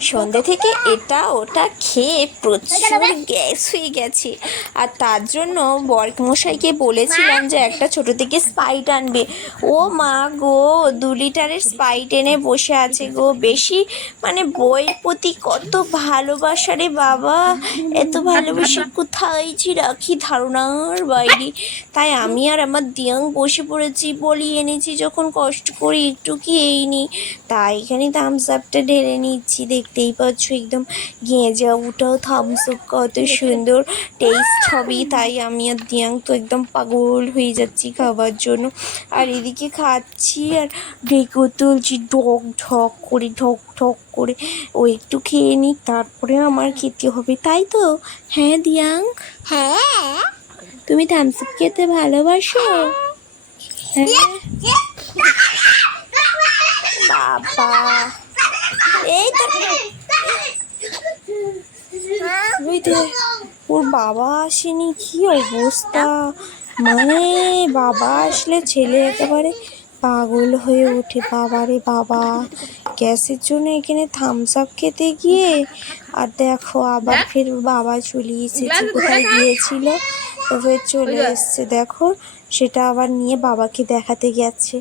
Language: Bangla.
সন্ধ্যে থেকে এটা ওটা খেয়ে প্রচুর গ্যাস হয়ে গেছে। আর তার জন্য বরমশাইকে বলেছিলাম যে একটা ছোট থেকে স্পাইট আনবে। ও মা গো, দু লিটারের স্পাইট এনে বসে আছে গো। বেশি মানে বইয়ের প্রতি কত ভালোবাসা রে বাবা। এত ভালোবাসা কোথায় যে রাখি ধারণার বাইরে। তাই আমি আর আমার দিয়াং বসে পড়েছি বলি এনেছি যখন কষ্ট করি একটু খেয়েই তাই এখানে থামস আপটা ঢেলে নিচ্ছি দেখতেই পাচ্ছ একদম গেঁজা উঠাও থামস আপ কত সুন্দর টেস্ট হবে তাই আমি আর দিয়াং তো একদম পাগল হয়ে যাচ্ছি খাবার জন্য। আর এদিকে খাচ্ছি আর ডেকো তুলছি ঢক ঢক করে ঢক ঢক করে। ও একটু খেয়ে নিক তারপরে আমার খেতে হবে। তাই তো? হ্যাঁ দিয়াং? হ্যাঁ। তুমি থামস আপ খেতে ভালোবাসো? হ্যাঁ। বাবা এই তো দে, ওর বাবা আসেনি কি অবস্থা? মানে বাবা আসলে ছেলে একেবারে পাগল হয়ে ওঠে বাবারে বাবা। গ্যাসের জন্য এখানে থামস আপ খেতে গিয়ে আর দেখো আবার ফের বাবা চলে এসেছে কোথায় গিয়েছিল? তো ফের চলে এসছে দেখো সেটা আবার নিয়ে বাবাকে দেখাতে গেছে।